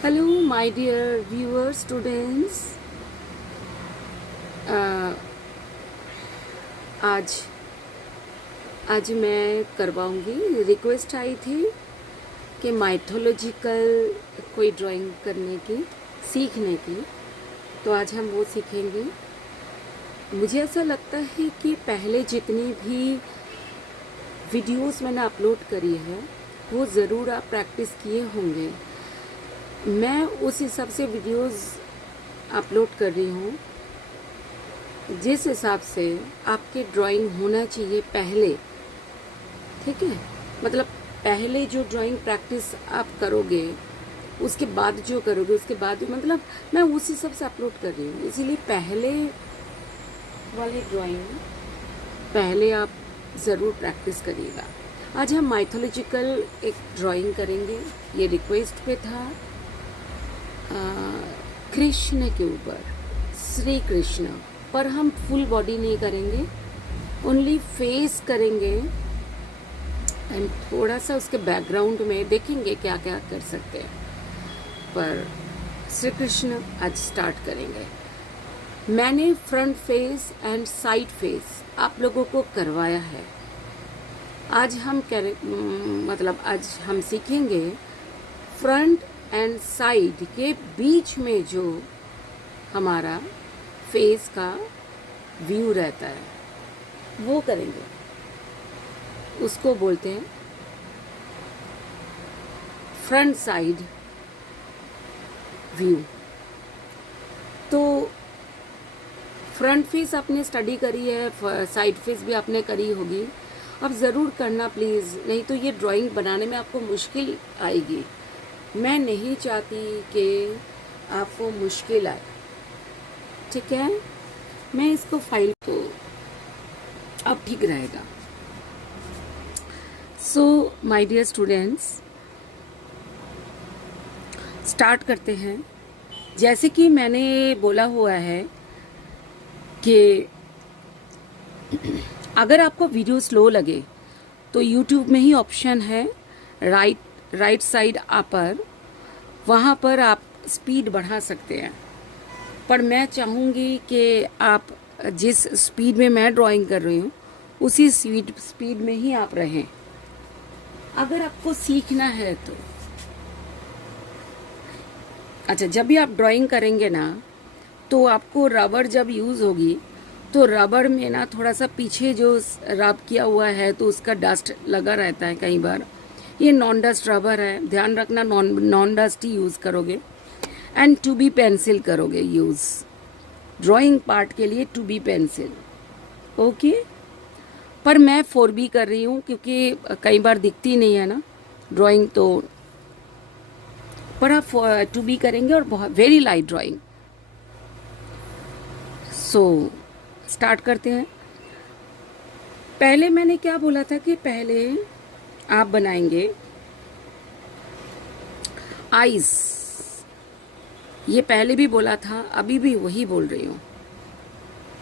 Hello, my dear viewers, students. आज आज मैं करवाऊंगी। रिक्वेस्ट आई थी कि माइथोलॉजिकल कोई ड्राइंग करने की, सीखने की, तो आज हम वो सीखेंगे। मुझे ऐसा लगता है कि पहले जितनी भी वीडियोस मैंने अपलोड करी है वो ज़रूर आप प्रैक्टिस किए होंगे। मैं उस हिसाब से वीडियोस अपलोड कर रही हूँ जिस हिसाब से आपके ड्राइंग होना चाहिए पहले। ठीक है, मतलब पहले जो ड्राइंग प्रैक्टिस आप करोगे उसके बाद जो करोगे उसके बाद मतलब मैं उस हिसाब से अपलोड कर रही हूँ। इसीलिए पहले वाले ड्राइंग पहले आप ज़रूर प्रैक्टिस करिएगा। आज हम माइथोलॉजिकल एक ड्राइंग करेंगे। ये रिक्वेस्ट पे था कृष्ण के ऊपर, श्री कृष्ण, पर हम फुल बॉडी नहीं करेंगे, ओनली फेस करेंगे एंड थोड़ा सा उसके बैकग्राउंड में देखेंगे क्या क्या कर सकते हैं। पर श्री कृष्ण आज स्टार्ट करेंगे। मैंने front face and side face आप लोगों को करवाया है। आज हम आज हम सीखेंगे फ्रंट एंड साइड के बीच में जो हमारा फेस का व्यू रहता है वो करेंगे। उसको बोलते हैं फ्रंट साइड व्यू। तो फ्रंट फेस आपने स्टडी करी है, साइड फेस भी आपने करी होगी। अब ज़रूर करना प्लीज़, नहीं तो ये ड्राइंग बनाने में आपको मुश्किल आएगी। मैं नहीं चाहती कि आपको मुश्किल आए। ठीक है, मैं इसको फाइल को अब ठीक रहेगा। So my dear students, start करते हैं। जैसे कि मैंने बोला हुआ है कि अगर आपको वीडियो स्लो लगे तो यूट्यूब में ही ऑप्शन है राइट साइड अपर, वहाँ पर आप स्पीड बढ़ा सकते हैं। पर मैं चाहूँगी कि आप जिस स्पीड में मैं ड्राइंग कर रही हूँ उसी स्पीड में ही आप रहें। अगर आपको सीखना है तो अच्छा, जब भी आप ड्राइंग करेंगे ना तो आपको रबर जब यूज़ होगी तो रबर में ना थोड़ा सा पीछे जो रब किया हुआ है तो उसका डस्ट लगा रहता है कई बार। ये नॉन डस्ट रबर है, ध्यान रखना नॉन डस्ट ही यूज़ करोगे। एंड टू बी पेंसिल करोगे यूज़ ड्राइंग पार्ट के लिए, टू बी पेंसिल। ओके, पर मैं 4B कर रही हूँ क्योंकि कई बार दिखती नहीं है ना ड्राइंग, तो पर आप 2B करेंगे और बहुत very light drawing. So start करते हैं। पहले मैंने क्या बोला था कि पहले आप बनाएंगे आईज। ये पहले भी बोला था, अभी भी वही बोल रही हूँ,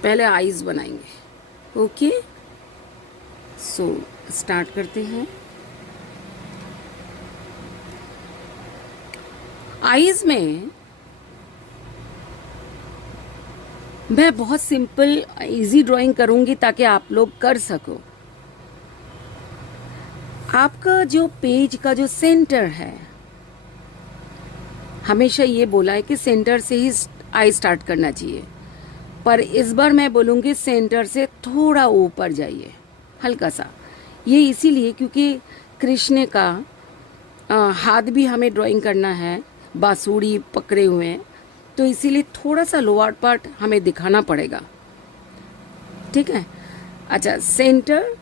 पहले आईज बनाएंगे। ओके, सो स्टार्ट करते हैं। आईज में मैं बहुत सिंपल इजी ड्राइंग करूंगी ताकि आप लोग कर सको। आपका जो पेज का जो सेंटर है, हमेशा ये बोला है कि सेंटर से ही आई स्टार्ट करना चाहिए, पर इस बार मैं बोलूँगी सेंटर से थोड़ा ऊपर जाइए, हल्का सा। ये इसीलिए क्योंकि कृष्ण का हाथ भी हमें ड्राइंग करना है, बांसुरी पकड़े हुए हैं, तो इसीलिए थोड़ा सा लोअर पार्ट हमें दिखाना पड़ेगा। ठीक है, अच्छा, सेंटर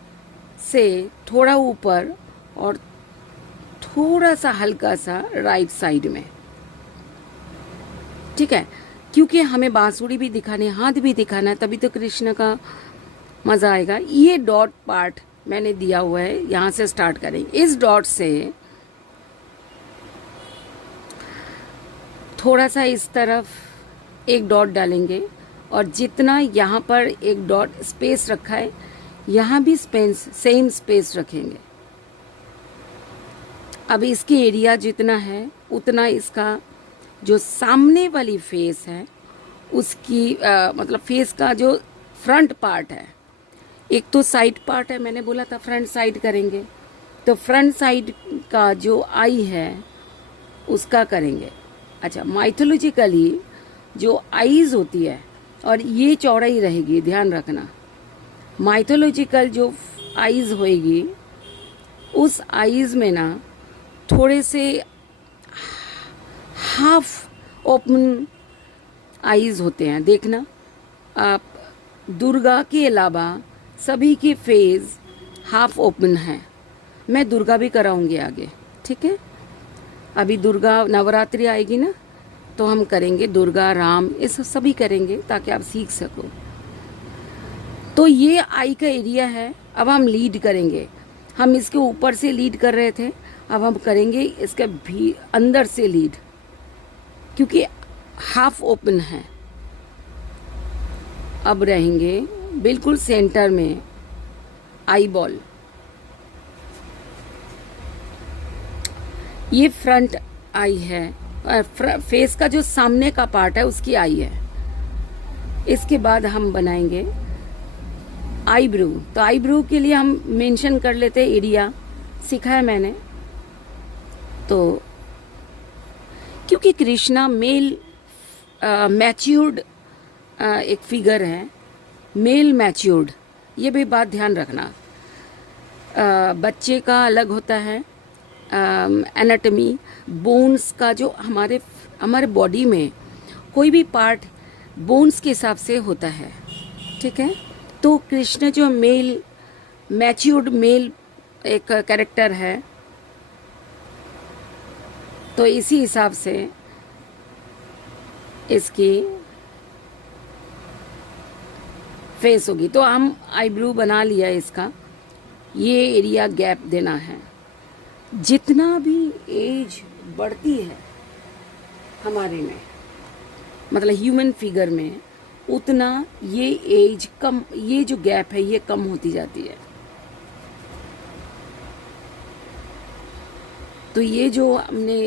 से थोड़ा ऊपर और थोड़ा सा हल्का सा राइट साइड में। ठीक है, क्योंकि हमें बांसुरी भी दिखानी है, हाथ भी दिखाना है, तभी तो कृष्ण का मज़ा आएगा। ये डॉट पार्ट मैंने दिया हुआ है, यहाँ से स्टार्ट करेंगे। इस डॉट से थोड़ा सा इस तरफ एक डॉट डालेंगे और जितना यहाँ पर एक डॉट स्पेस रखा है यहाँ भी सेम स्पेस रखेंगे। अब इसकी एरिया जितना है उतना इसका जो सामने वाली फेस है उसकी मतलब फेस का जो फ्रंट पार्ट है, एक तो साइड पार्ट है, मैंने बोला था फ्रंट साइड करेंगे, तो फ्रंट साइड का जो आई है उसका करेंगे। अच्छा, माइथोलॉजिकली जो आईज होती है और ये चौड़ाई रहेगी, ध्यान रखना। माइथोलॉजिकल जो आईज होएगी उस आईज में ना थोड़े से हाफ ओपन आईज होते हैं। देखना आप, दुर्गा के अलावा सभी के फेस हाफ ओपन है। मैं दुर्गा भी कराऊंगी आगे, ठीक है। अभी दुर्गा नवरात्रि आएगी ना, तो हम करेंगे दुर्गा, राम, ये सब सभी करेंगे ताकि आप सीख सको। तो ये आई का एरिया है। अब हम लीड करेंगे। हम इसके ऊपर से लीड कर रहे थे, अब हम करेंगे इसके भी अंदर से लीड, क्योंकि हाफ ओपन है। अब रहेंगे बिल्कुल सेंटर में आई बॉल। ये फ्रंट आई है, फेस का जो सामने का पार्ट है उसकी आई है। इसके बाद हम बनाएंगे आईब्रो। तो आईब्रो के लिए हम मेंशन कर लेते हैं एरिया, सीखा है मैंने। तो क्योंकि कृष्णा मेल मैच्योर्ड एक फिगर है, मेल मैच्योर्ड, ये भी बात ध्यान रखना। बच्चे का अलग होता है एनाटमी, बोन्स का जो हमारे बॉडी में कोई भी पार्ट बोन्स के हिसाब से होता है, ठीक है। तो कृष्ण जो मेल मैच्योर्ड मेल एक कैरेक्टर है, तो इसी हिसाब से इसकी फेस होगी। तो हम आईब्रो बना लिया इसका, ये एरिया गैप देना है। जितना भी एज बढ़ती है हमारे में, मतलब ह्यूमन फिगर में, उतना ये एज कम, ये जो गैप है ये कम होती जाती है। तो ये जो हमने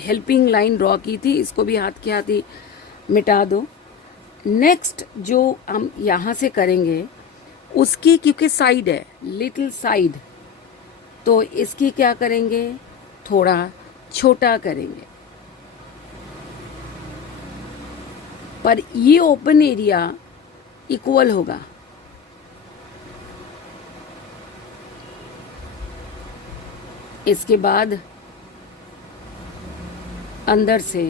हेल्पिंग लाइन ड्रॉ की थी, इसको भी हाथ के हाथ ही मिटा दो। नेक्स्ट जो हम यहाँ से करेंगे उसकी, क्योंकि साइड है, लिटिल साइड, तो इसकी क्या करेंगे, थोड़ा छोटा करेंगे। पर ये ओपन एरिया इक्वल होगा। इसके बाद अंदर से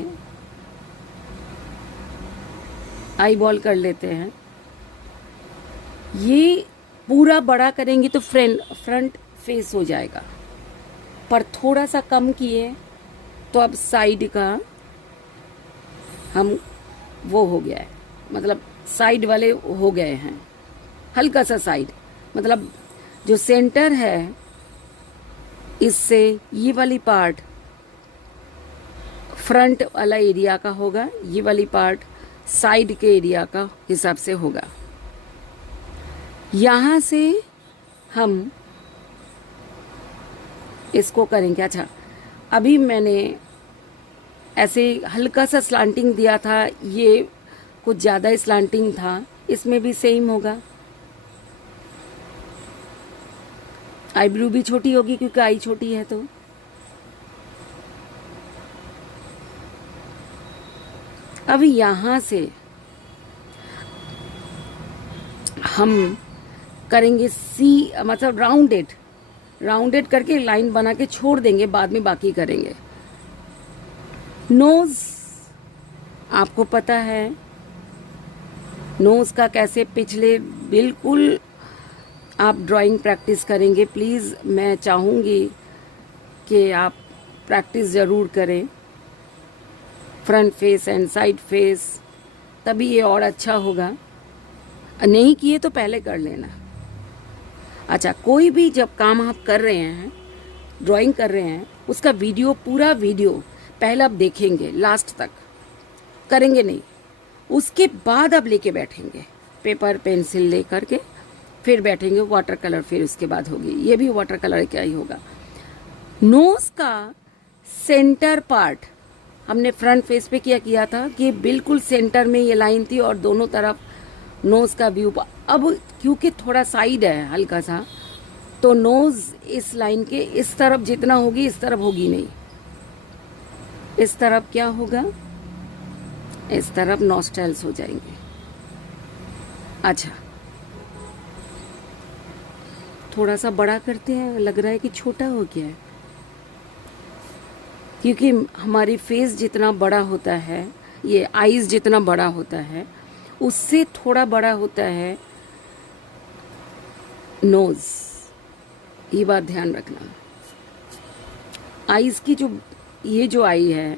आई बॉल कर लेते हैं। ये पूरा बड़ा करेंगे तो फ्रंट फेस हो जाएगा, पर थोड़ा सा कम किए तो अब साइड का हम वो हो गया है, मतलब साइड वाले हो गए हैं, हल्का सा साइड, मतलब जो सेंटर है इससे ये वाली पार्ट फ्रंट वाला एरिया का होगा, ये वाली पार्ट साइड के एरिया का हिसाब से होगा। यहाँ से हम इसको करेंगे। अच्छा, अभी मैंने ऐसे हल्का सा स्लांटिंग दिया था, ये कुछ ज़्यादा स्लांटिंग था, इसमें भी सेम होगा। आईब्रो भी छोटी होगी क्योंकि आई छोटी है। तो अब यहाँ से हम करेंगे सी, मतलब राउंडेड करके लाइन बना के छोड़ देंगे, बाद में बाकी करेंगे। नोज आपको पता है नोज का कैसे, पिछले बिल्कुल आप ड्राइंग प्रैक्टिस करेंगे। प्लीज़ मैं चाहूँगी कि आप प्रैक्टिस ज़रूर करें, front face and side face, तभी ये और अच्छा होगा। नहीं किए तो पहले कर लेना। अच्छा, कोई भी जब काम आप कर रहे हैं, ड्राइंग कर रहे हैं, उसका वीडियो, पूरा वीडियो पहले आप देखेंगे, लास्ट तक करेंगे नहीं, उसके बाद आप लेके बैठेंगे पेपर पेंसिल ले करके, फिर बैठेंगे वाटर कलर, फिर उसके बाद होगी, ये भी वाटर कलर क्या ही होगा। नोज का सेंटर पार्ट हमने फ्रंट फेस पे क्या किया था कि बिल्कुल सेंटर में ये लाइन थी और दोनों तरफ नोज़ का व्यू। अब क्योंकि थोड़ा साइड है हल्का सा, तो नोज़ इस लाइन के इस तरफ जितना होगी इस तरफ होगी नहीं। इस तरफ क्या होगा, इस तरफ नॉस्ट्रल्स हो जाएंगे। अच्छा, थोड़ा सा बड़ा करते हैं, लग रहा है कि छोटा हो गया है, क्योंकि हमारी फेस जितना बड़ा होता है, ये आईज जितना बड़ा होता है, उससे थोड़ा बड़ा होता है नोज़। ये बात ध्यान रखना। आईज की जो ये जो आई है,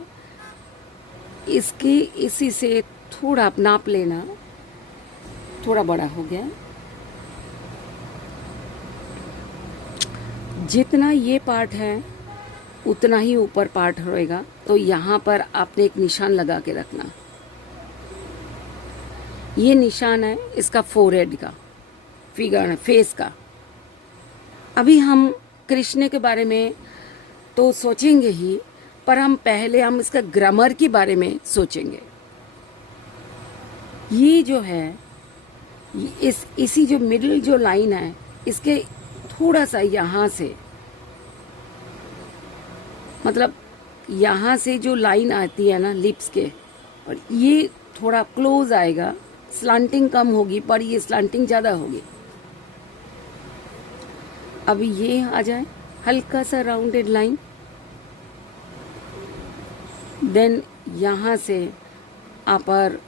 इसकी इसी से थोड़ा आप नाप लेना, थोड़ा बड़ा हो गया। जितना ये पार्ट है उतना ही ऊपर पार्ट रहेगा, तो यहाँ पर आपने एक निशान लगा के रखना। ये निशान है इसका फोरहेड का, फिगर फेस का। अभी हम कृष्ण के बारे में तो सोचेंगे ही, पर हम पहले इसका ग्रामर के बारे में सोचेंगे। ये जो है, इसी जो मिडिल जो लाइन है, इसके थोड़ा सा यहाँ से, मतलब यहाँ से जो लाइन आती है ना लिप्स के, और ये थोड़ा क्लोज आएगा। स्लांटिंग कम होगी पर ये स्लांटिंग ज़्यादा होगी। अभी ये आ जाए हल्का सा राउंडेड लाइन, देन यहाँ से अपर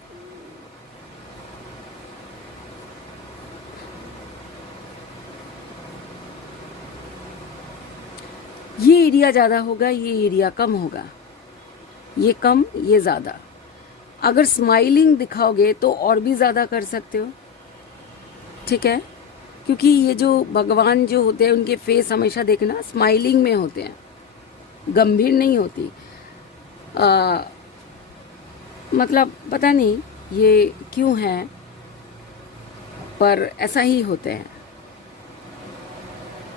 ये एरिया ज़्यादा होगा, ये एरिया कम होगा, ये कम ये ज़्यादा। अगर स्माइलिंग दिखाओगे तो और भी ज़्यादा कर सकते हो, ठीक है, क्योंकि ये जो भगवान जो होते हैं उनके फेस हमेशा देखना स्माइलिंग में होते हैं, गंभीर नहीं होती। मतलब पता नहीं ये क्यों है, पर ऐसा ही होते हैं।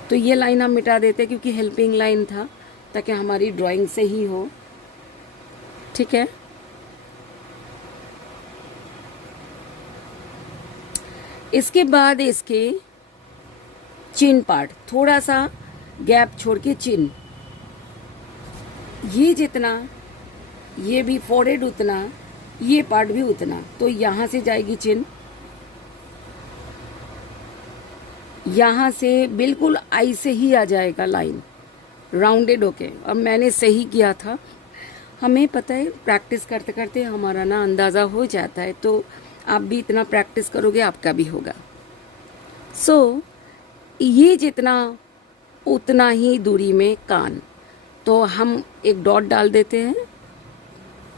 तो ये लाइन हम मिटा देते क्योंकि हेल्पिंग लाइन था, ताकि हमारी ड्राइंग से ही हो, ठीक है। इसके बाद इसके चिन पार्ट, थोड़ा सा गैप छोड़ के चिन, ये जितना, ये भी फोरहेड उतना, ये पार्ट भी उतना, तो यहाँ से जाएगी चिन, यहाँ से बिल्कुल आई से ही आ जाएगा लाइन राउंडेड होके। अब मैंने सही किया था, हमें पता है प्रैक्टिस करते करते हमारा ना अंदाज़ा हो जाता है, तो आप भी इतना प्रैक्टिस करोगे आपका भी होगा। सो ये जितना उतना ही दूरी में कान, तो हम एक डॉट डाल देते हैं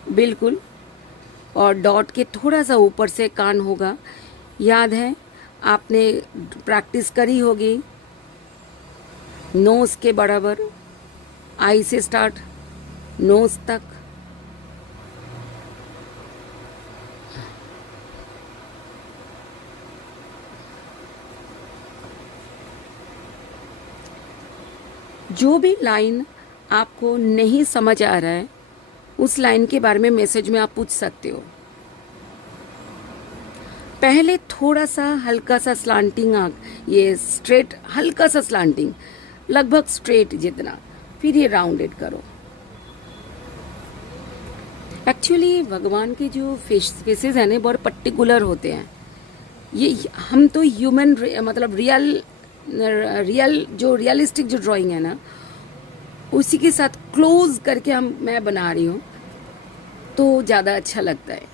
बिल्कुल, और डॉट के थोड़ा सा ऊपर से कान होगा। याद है आपने प्रैक्टिस करी होगी, नोज़ के बराबर, आई से स्टार्ट नोज़ तक। जो भी लाइन आपको नहीं समझ आ रहा है, उस लाइन के बारे में मैसेज में आप पूछ सकते हो। पहले थोड़ा सा हल्का सा स्लांटिंग आंख, ये स्ट्रेट हल्का सा स्लांटिंग, लगभग स्ट्रेट जितना, फिर ये राउंडेड करो। एक्चुअली भगवान के जो फेसेस हैं ना बहुत पर्टिकुलर होते हैं। ये हम तो ह्यूमन मतलब रियल जो रियलिस्टिक जो ड्राइंग है ना, उसी के साथ क्लोज करके मैं बना रही हूँ, तो ज़्यादा अच्छा लगता है।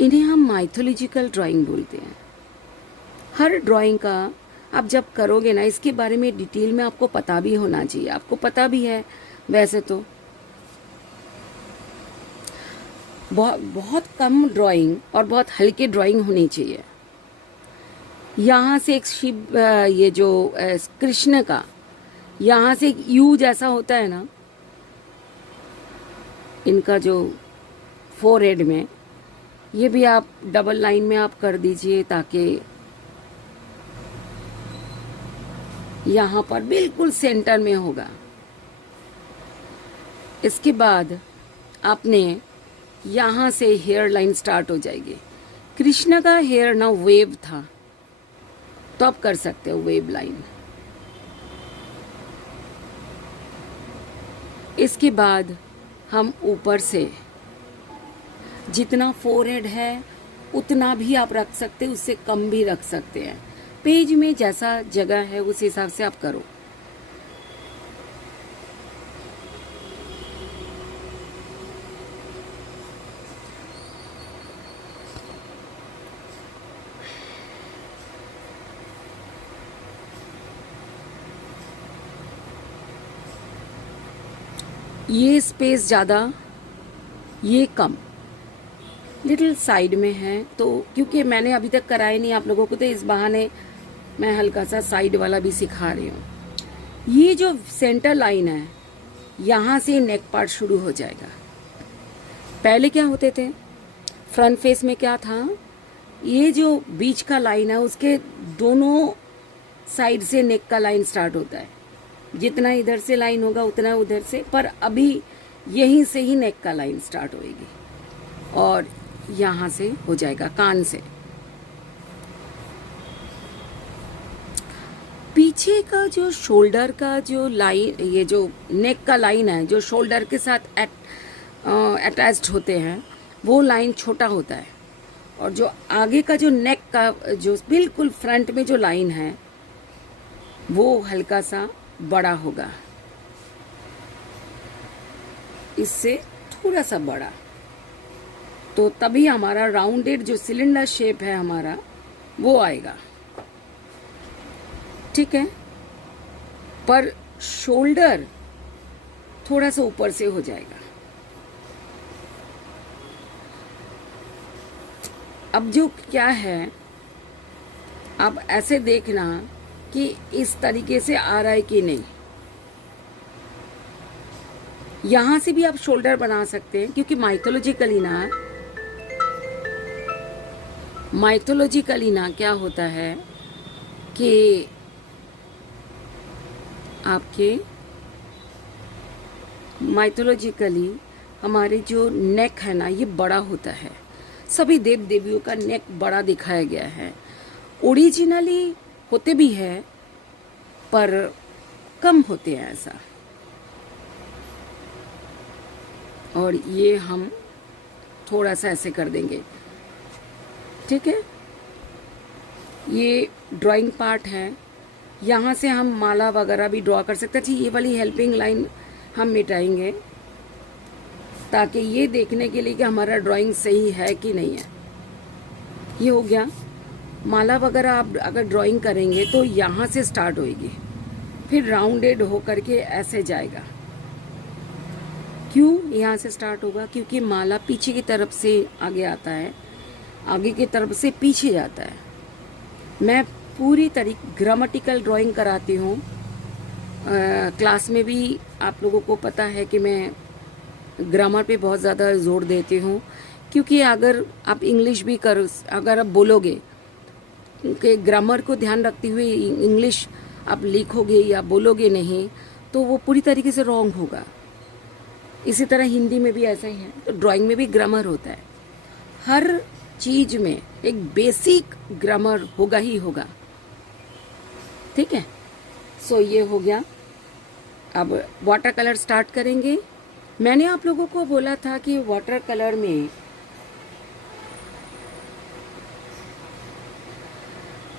इन्हें हम माइथोलॉजिकल ड्राइंग बोलते हैं। हर ड्राइंग का आप जब करोगे ना, इसके बारे में डिटेल में आपको पता भी होना चाहिए। आपको पता भी है वैसे तो, बहुत कम ड्राइंग और बहुत हल्के ड्राइंग होनी चाहिए। यहाँ से एक शिव, ये जो कृष्ण का यहाँ से एक यू जैसा होता है ना, इनका जो फोरहेड में, ये भी आप डबल लाइन में आप कर दीजिए, ताकि यहाँ पर बिल्कुल सेंटर में होगा। इसके बाद आपने यहाँ से हेयर लाइन स्टार्ट हो जाएगी। कृष्ण का हेयर ना वेव था, तो आप कर सकते हो वेव लाइन। इसके बाद हम ऊपर से जितना फोरहेड है उतना भी आप रख सकते हैं, उससे कम भी रख सकते हैं। पेज में जैसा जगह है उस हिसाब से आप करो। ये स्पेस ज़्यादा, ये कम, लिटिल साइड में है। तो क्योंकि मैंने अभी तक कराया नहीं आप लोगों को, तो इस बहाने मैं हल्का सा साइड वाला भी सिखा रही हूँ। ये जो सेंटर लाइन है, यहाँ से नेक पार्ट शुरू हो जाएगा। पहले क्या होते थे, फ्रंट फेस में क्या था, ये जो बीच का लाइन है उसके दोनों साइड से नेक का लाइन स्टार्ट होता है। जितना इधर से लाइन होगा उतना उधर से, पर अभी यहीं से ही नेक का लाइन स्टार्ट होएगी और यहाँ से हो जाएगा कान से। पीछे का जो शोल्डर का जो लाइन, ये जो नेक का लाइन है जो शोल्डर के साथ अटैच्ड होते हैं, वो लाइन छोटा होता है। और जो आगे का जो नेक का जो बिल्कुल फ्रंट में जो लाइन है वो हल्का सा बड़ा होगा, इससे थोड़ा सा बड़ा। तो तभी हमारा राउंडेड जो सिलेंडर शेप है हमारा वो आएगा, ठीक है। पर शोल्डर थोड़ा सा ऊपर से हो जाएगा। अब जो क्या है, आप ऐसे देखना कि इस तरीके से आ रहा है कि नहीं। यहां से भी आप शोल्डर बना सकते हैं, क्योंकि माइथोलॉजिकली ना क्या होता है कि आपके माइथोलॉजिकली हमारे जो नेक है ना ये बड़ा होता है। सभी देव देवियों का नेक बड़ा दिखाया गया है। ओरिजिनली होते भी है पर कम होते हैं ऐसा। और ये हम थोड़ा सा ऐसे कर देंगे, ठीक है। ये ड्राइंग पार्ट है, यहाँ से हम माला वगैरह भी ड्रॉ कर सकते हैं। अच्छा, ये वाली हेल्पिंग लाइन हम मिटाएंगे ताकि ये देखने के लिए कि हमारा ड्राइंग सही है कि नहीं है। ये हो गया। माला वगैरह आप अगर ड्राइंग करेंगे तो यहाँ से स्टार्ट होएगी, फिर राउंडेड हो करके ऐसे जाएगा। क्यों यहाँ से स्टार्ट होगा? क्योंकि माला पीछे की तरफ से आगे आता है, आगे की तरफ से पीछे जाता है। मैं पूरी तरीके ग्रामेटिकल ड्राइंग कराती हूँ। क्लास में भी आप लोगों को पता है कि मैं ग्रामर पे बहुत ज़्यादा जोर देती हूँ, क्योंकि अगर आप इंग्लिश भी अगर आप बोलोगे कि ग्रामर को ध्यान रखते हुए इंग्लिश आप लिखोगे या बोलोगे नहीं तो वो पूरी तरीके से रॉन्ग होगा। इसी तरह हिंदी में भी ऐसा ही है, तो ड्राइंग में भी ग्रामर होता है। हर चीज में एक बेसिक ग्रामर होगा ही होगा, ठीक है। सो ये हो गया। अब वाटर कलर स्टार्ट करेंगे। मैंने आप लोगों को बोला था कि वाटर कलर में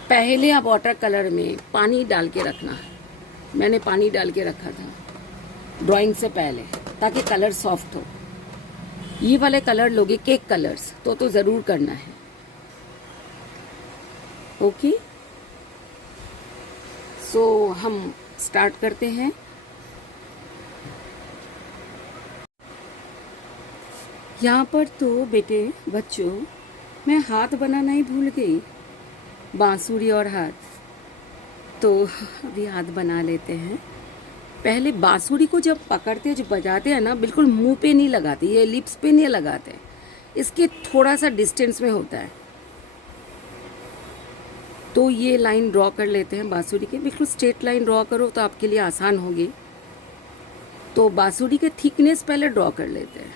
पहले आप वाटर कलर में पानी डाल के रखना। मैंने पानी डाल के रखा था ड्राइंग से पहले, ताकि कलर सॉफ्ट हो। ये वाले कलर लोगे केक कलर्स तो ज़रूर करना है, ओके। सो हम स्टार्ट करते हैं। यहाँ पर तो बेटे बच्चों मैं हाथ बनाना ही भूल गई, बांसुरी और हाथ। तो अभी हाथ बना लेते हैं। पहले बांसुरी को जब पकड़ते हैं, जब बजाते हैं ना, बिल्कुल मुंह पे नहीं लगाते, ये लिप्स पे नहीं लगाते, इसके थोड़ा सा डिस्टेंस में होता है। तो ये लाइन ड्रॉ कर लेते हैं बांसुरी के, बिल्कुल स्ट्रेट लाइन ड्रॉ करो तो आपके लिए आसान होगी। तो बांसुरी के थिकनेस पहले ड्रॉ कर लेते हैं।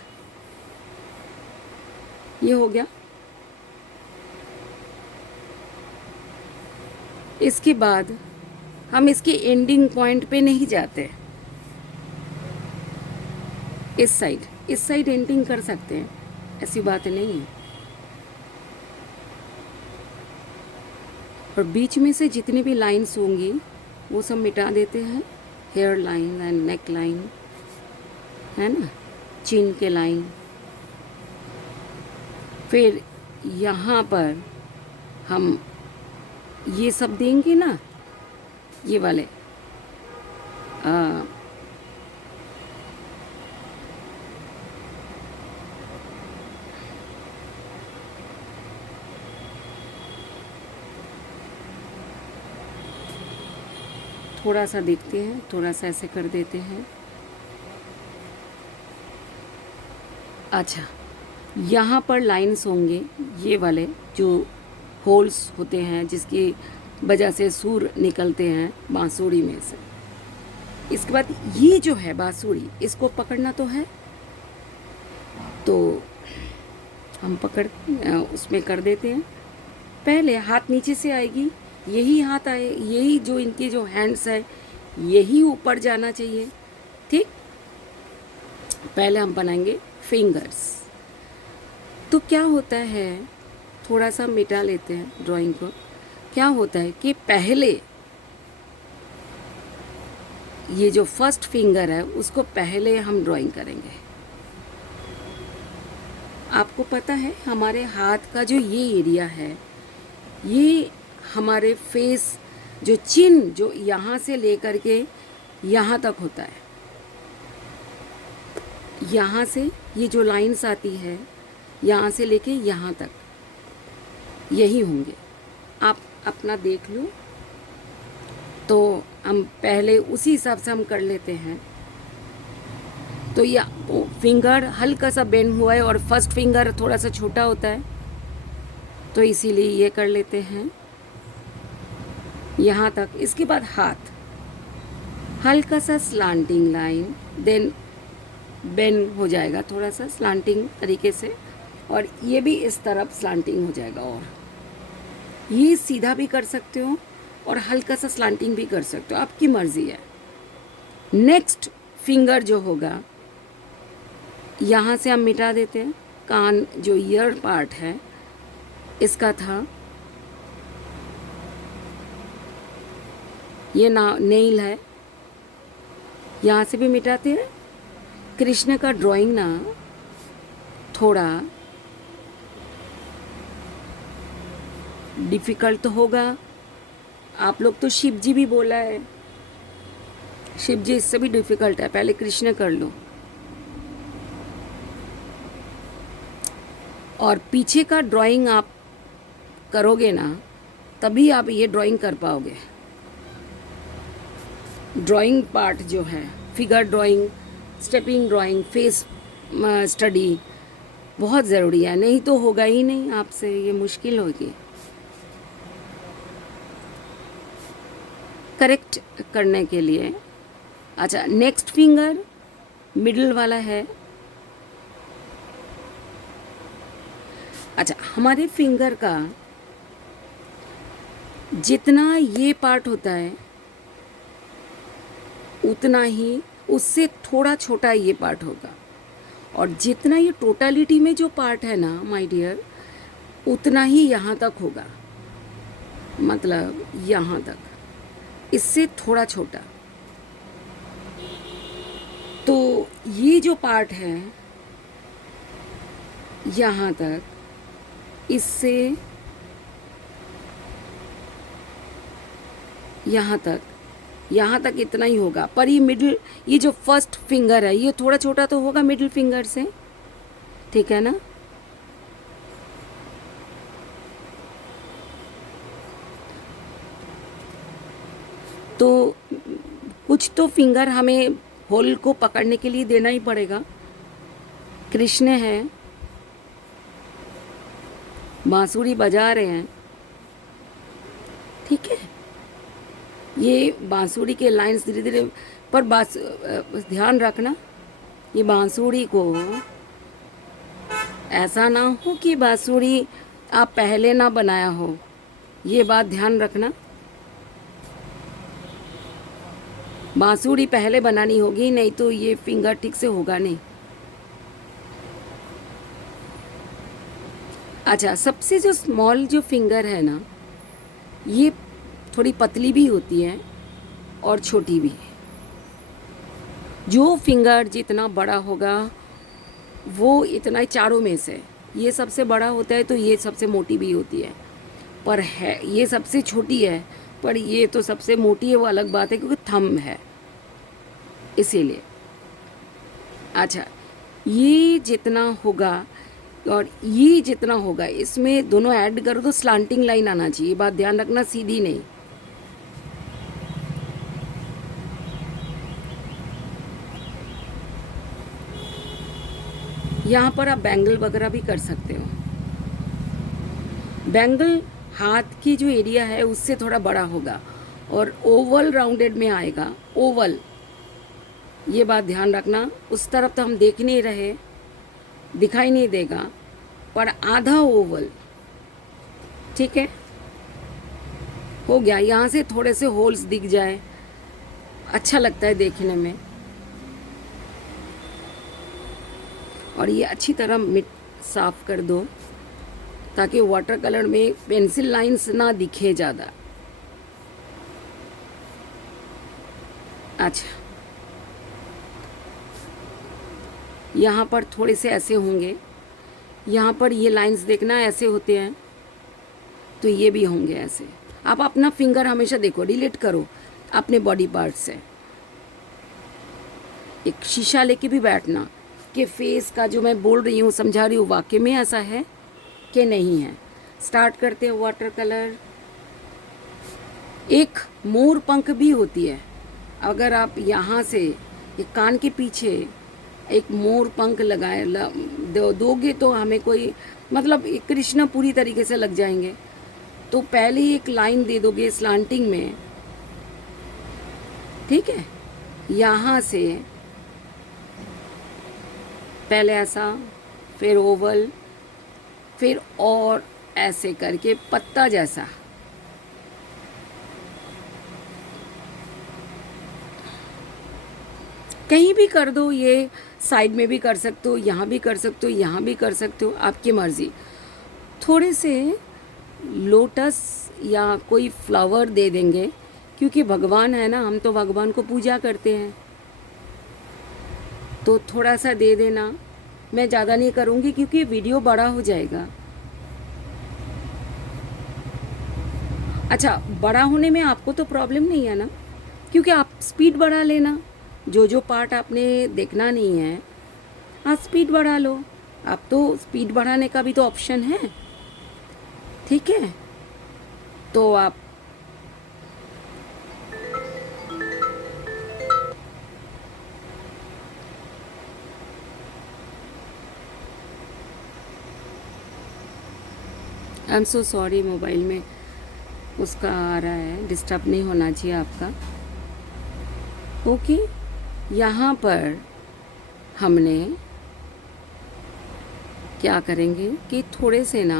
ये हो गया। इसके बाद हम इसके एंडिंग पॉइंट पे नहीं जाते। इस साइड एंडिंग कर सकते हैं, ऐसी बात नहीं है। और बीच में से जितनी भी लाइंस होंगी वो सब मिटा देते हैं। Hair line and neck line, है ना, चिन के लाइन। फिर यहाँ पर हम ये सब देंगे ना, ये वाले थोड़ा सा देखते हैं, थोड़ा सा ऐसे कर देते हैं। अच्छा, यहाँ पर लाइंस होंगे, ये वाले जो होल्स होते हैं जिसकी वजह से सुर निकलते हैं बांसुरी में से। इसके बाद ये जो है बांसुरी, इसको पकड़ना तो है, तो हम पकड़ उसमें कर देते हैं। पहले हाथ नीचे से आएगी, यही हाथ आए, यही जो इनके जो हैंड्स है यही ऊपर जाना चाहिए। ठीक, पहले हम बनाएंगे फिंगर्स। तो क्या होता है, थोड़ा सा मिटा लेते हैं ड्राइंग को। क्या होता है कि पहले ये जो फर्स्ट फिंगर है उसको पहले हम ड्राइंग करेंगे। आपको पता है हमारे हाथ का जो ये एरिया है, ये हमारे फेस जो चिन जो यहाँ से लेकर के यहाँ तक होता है, यहाँ से ये जो लाइंस आती है यहाँ से लेके यहाँ तक यही होंगे। आप अपना देख लो। तो हम पहले उसी हिसाब से हम कर लेते हैं। तो ये फिंगर हल्का सा बेंड हुआ है और फर्स्ट फिंगर थोड़ा सा छोटा होता है, तो इसीलिए ये कर लेते हैं यहाँ तक। इसके बाद हाथ हल्का सा स्लांटिंग लाइन, देन बेंड हो जाएगा थोड़ा सा स्लांटिंग तरीके से, और ये भी इस तरफ स्लांटिंग हो जाएगा। और ये सीधा भी कर सकते हो और हल्का सा स्लांटिंग भी कर सकते हो, आपकी मर्जी है। नेक्स्ट फिंगर जो होगा यहाँ से हम मिटा देते हैं। कान जो ईयर पार्ट है इसका था, ये नेल है, यहाँ से भी मिटाते हैं। कृष्ण का ड्राइंग ना थोड़ा डिफ़िकल्ट तो होगा। आप लोग तो शिव जी भी बोला है, शिव जी इससे भी डिफ़िकल्ट है। पहले कृष्ण कर लो, और पीछे का ड्राइंग आप करोगे ना तभी आप ये ड्राइंग कर पाओगे। ड्राइंग पार्ट जो है, figure drawing, stepping drawing, face study बहुत ज़रूरी है, नहीं तो होगा ही नहीं आपसे, ये मुश्किल होगी। करेक्ट करने के लिए अच्छा, नेक्स्ट फिंगर मिडिल वाला है। अच्छा, हमारे फिंगर का जितना ये पार्ट होता है उतना ही उससे थोड़ा छोटा ये पार्ट होगा, और जितना ये टोटलिटी में जो पार्ट है ना माय डियर, उतना ही यहाँ तक होगा, मतलब यहाँ तक, इससे थोड़ा छोटा। तो ये जो पार्ट है यहाँ तक, इससे यहाँ तक इतना ही होगा। पर ये मिडिल, ये जो फर्स्ट फिंगर है ये थोड़ा छोटा तो होगा मिडिल फिंगर से, ठीक है ना। तो कुछ तो फिंगर हमें होल को पकड़ने के लिए देना ही पड़ेगा। कृष्ण है, बांसुरी बजा रहे हैं, ठीक है। ये बांसुरी के लाइंस धीरे धीरे, पर ध्यान रखना ये बांसुरी को ऐसा ना हो कि बांसुरी आप पहले ना बनाया हो, ये बात ध्यान रखना। बांसुरी पहले बनानी होगी, नहीं तो ये फिंगर ठीक से होगा नहीं। अच्छा, सबसे जो स्मॉल जो फिंगर है ना, ये थोड़ी पतली भी होती है और छोटी भी है। जो फिंगर जितना बड़ा होगा वो इतना ही चारों में से, ये सबसे बड़ा होता है तो ये सबसे मोटी भी होती है, पर है ये सबसे छोटी है, पर ये तो सबसे मोटी है, वो अलग बात है क्योंकि थंब है इसीलिए। अच्छा, ये जितना होगा और ये जितना होगा, इसमें दोनों ऐड करो तो स्लांटिंग लाइन आना चाहिए, बात ध्यान रखना, सीधी नहीं। यहाँ पर आप बैंगल वगैरह भी कर सकते हो। बैंगल हाथ की जो एरिया है उससे थोड़ा बड़ा होगा और ओवल राउंडेड में आएगा, ओवल, ये बात ध्यान रखना। उस तरफ तो हम देख नहीं रहे, दिखाई नहीं देगा, पर आधा ओवल, ठीक है, हो गया। यहाँ से थोड़े से होल्स दिख जाए, अच्छा लगता है देखने में। और ये अच्छी तरह मिट साफ कर दो ताकि वाटर कलर में पेंसिल लाइंस ना दिखे ज़्यादा। अच्छा, यहाँ पर थोड़े से ऐसे होंगे, यहाँ पर ये लाइंस देखना ऐसे होते हैं, तो ये भी होंगे ऐसे। आप अपना फिंगर हमेशा देखो, रिलेट करो अपने बॉडी पार्ट से। एक शीशा लेके भी बैठना कि फेस का जो मैं बोल रही हूँ, समझा रही हूँ, वाकई में ऐसा है कि नहीं है। स्टार्ट करते हैं वाटर कलर। एक मोर पंख भी होती है, अगर आप यहाँ से एक कान के पीछे एक मोर पंख लगाए दोगे तो हमें कोई मतलब कृष्ण पूरी तरीके से लग जाएंगे। तो पहले ही एक लाइन दे दोगे स्लांटिंग में, ठीक है, यहाँ से पहले ऐसा, फिर ओवल, फिर और ऐसे करके पत्ता जैसा। कहीं भी कर दो, ये साइड में भी कर सकते हो, यहाँ भी कर सकते हो, यहाँ भी कर सकते हो, आपकी मर्ज़ी। थोड़े से लोटस या कोई फ्लावर दे देंगे क्योंकि भगवान है ना, हम तो भगवान को पूजा करते हैं, तो थोड़ा सा दे देना। मैं ज़्यादा नहीं करूँगी क्योंकि वीडियो बड़ा हो जाएगा। अच्छा, बड़ा होने में आपको तो प्रॉब्लम नहीं है ना, क्योंकि आप स्पीड बढ़ा लेना। जो पार्ट आपने देखना नहीं है, आप स्पीड बढ़ा लो। आप तो स्पीड बढ़ाने का भी तो ऑप्शन है, ठीक है। तो आप I am so sorry, mobile में उसका आ रहा है, डिस्टर्ब नहीं होना चाहिए आपका। ओके, यहाँ पर हमने क्या करेंगे कि थोड़े से ना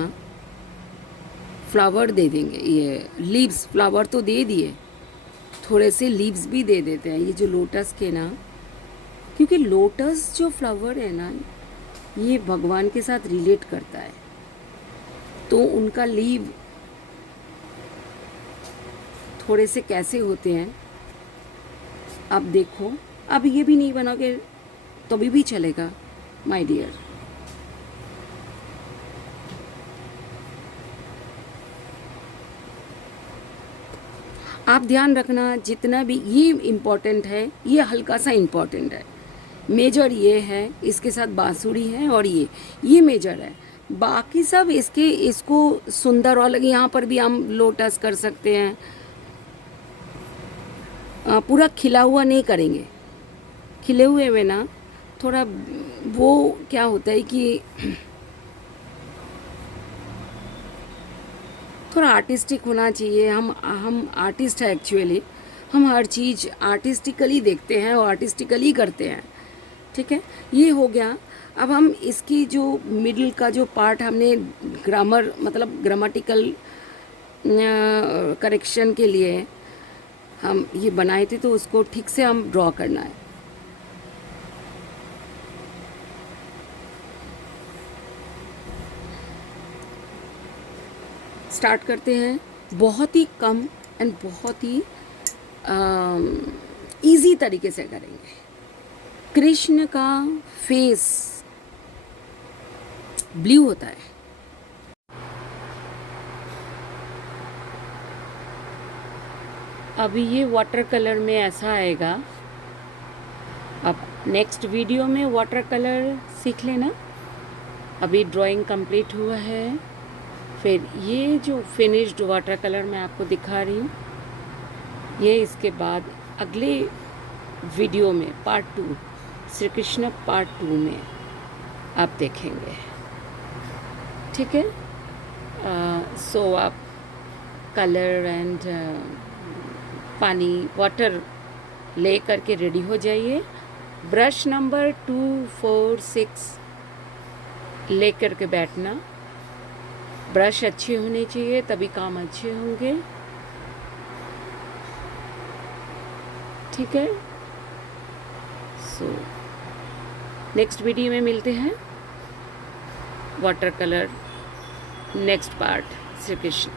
फ्लावर दे देंगे, ये लीव्स, फ्लावर तो दे दिए, थोड़े से लीव्स भी दे देते हैं, ये जो लोटस के ना, क्योंकि लोटस जो फ्लावर है ना, ये भगवान के साथ रिलेट करता है, तो उनका लीव थोड़े से कैसे होते हैं अब देखो। अब ये भी नहीं बनाओगे तो भी चलेगा माय डियर। आप ध्यान रखना, जितना भी ये इम्पोर्टेंट है, ये हल्का सा इम्पोर्टेंट है, मेजर ये है, इसके साथ बांसुरी है और ये मेजर है, बाकी सब इसको सुंदर और लगे। यहाँ पर भी हम लोटस कर सकते हैं, पूरा खिला हुआ नहीं करेंगे, खिले हुए में ना थोड़ा वो क्या होता है कि थोड़ा आर्टिस्टिक होना चाहिए। हम आर्टिस्ट है एक्चुअली, हम हर चीज़ आर्टिस्टिकली देखते हैं और आर्टिस्टिकली करते हैं, ठीक है। ये हो गया। अब हम इसकी जो मिडिल का जो पार्ट हमने ग्रामर मतलब ग्रामेटिकल करेक्शन के लिए हम ये बनाए थे, तो उसको ठीक से हम ड्रॉ करना है। स्टार्ट करते हैं। बहुत ही कम एंड बहुत ही इजी तरीके से करेंगे। कृष्ण का फेस ब्लू होता है। अभी ये वाटर कलर में ऐसा आएगा। अब नेक्स्ट वीडियो में वाटर कलर सीख लेना। अभी ड्राइंग कंप्लीट हुआ है। फिर ये जो फिनिश्ड वाटर कलर मैं आपको दिखा रही हूँ, ये इसके बाद अगले वीडियो में पार्ट 2 श्री कृष्ण पार्ट 2 में आप देखेंगे, ठीक है। सो आप कलर एंड पानी वाटर ले करके रेडी हो जाइए। ब्रश नंबर 2, 4, 6 ले करके बैठना। ब्रश अच्छे होने चाहिए, तभी काम अच्छे होंगे, ठीक है। सो नेक्स्ट वीडियो में मिलते हैं। Water colour next part Shri Krishna.